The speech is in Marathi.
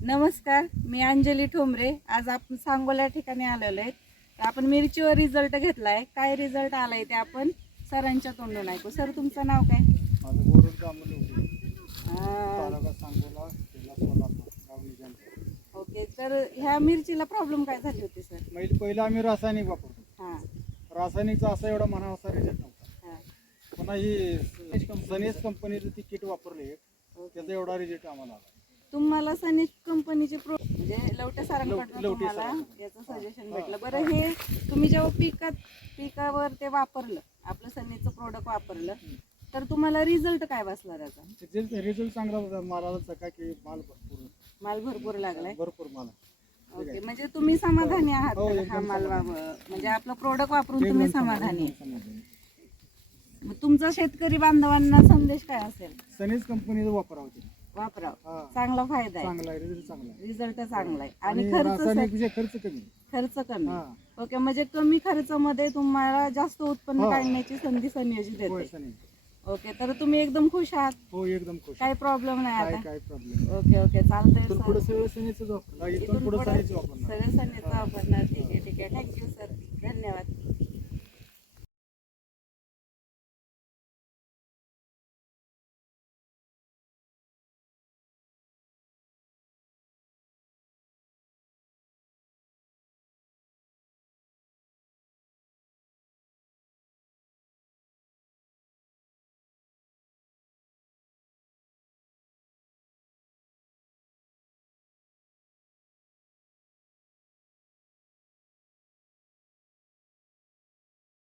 नमस्कार, मी अंजली ठोंबरे. आज आपण सांगोला ठिकाणी आलेलो आहे. तर आपण मिरचीवर रिझल्ट घेतलाय. काय रिझल्ट आलाय ते आपण सरांच्या तोंडून ऐकू. सर, तुमचं नाव काय? माझं गोरख दामोदर होते. अं, तालुका सांगोला, जिल्हा सोलापूर, गाव निजामपूर. ओके. तर ह्या मिरचीला प्रॉब्लेम काय झाली होती सर? पहिलं आम्ही रासायनिक वापरतो. हां रासायनिकचा असा एवढा मनाचा रिझल्ट नव्हता. हां पुन्हा ही सनेज कंपनीचं ती किट वापरली, ओके. त्याचा एवढा रिझल्ट आम्हाला आला. तुम्हाला सनेज कंपनीचे म्हणजे लवटे सरांकडनं लवटे तुम्हाला सरांकडनं. याचं सजेशन भेटलं. बरं, हे तुम्ही जेव्हा पिकावर ते वापरलं, आपलं सनेजचं प्रोडक्ट वापरलं, तर तुम्हाला रिझल्ट काय बसला त्याचा? रिझल्ट चांगला होता. मालाला काय की माल भरपूर लागलाय. भरपूर माल. ओके, म्हणजे तुम्ही समाधानी आहात हो, का? एकदम हा माल समाधानी. म्हणजे आपलं प्रोडक्ट वापरून तुम्ही समाधानी आहे. समाधानी. मग तुमचा शेतकरी बांधवांना संदेश काय असेल? सनेज कंपनीचं वापरावं ते. वापरा, हा. चांगला फायदा आहे, चांगला आहे, रिझल्ट चांगला आहे. रिझल्ट चांगला आहे. आणि आणि खर्च रासायनिकचे खर्च कमी. खर्च कमी. हा. ओके, म्हणजे कमी खर्चामध्ये तुम्हाला जास्त उत्पन्न हो. काढण्याची संधी संयोजित होय, येते. सनेज. ओके, तर तुम्ही एकदम खुश आहात? हो, एकदम खुश. काही प्रॉब्लेम नाही आता? काय प्रॉब्लेम. ओके ओके, चालतंय इथून सर. पुढे सगळं सनेजच वापरणार. इथून पुढे सनेज वापरणार. सगळं सनेजचा वापरणार. ठीक आहे ठीक आहे, थँक्यू सर, धन्यवाद.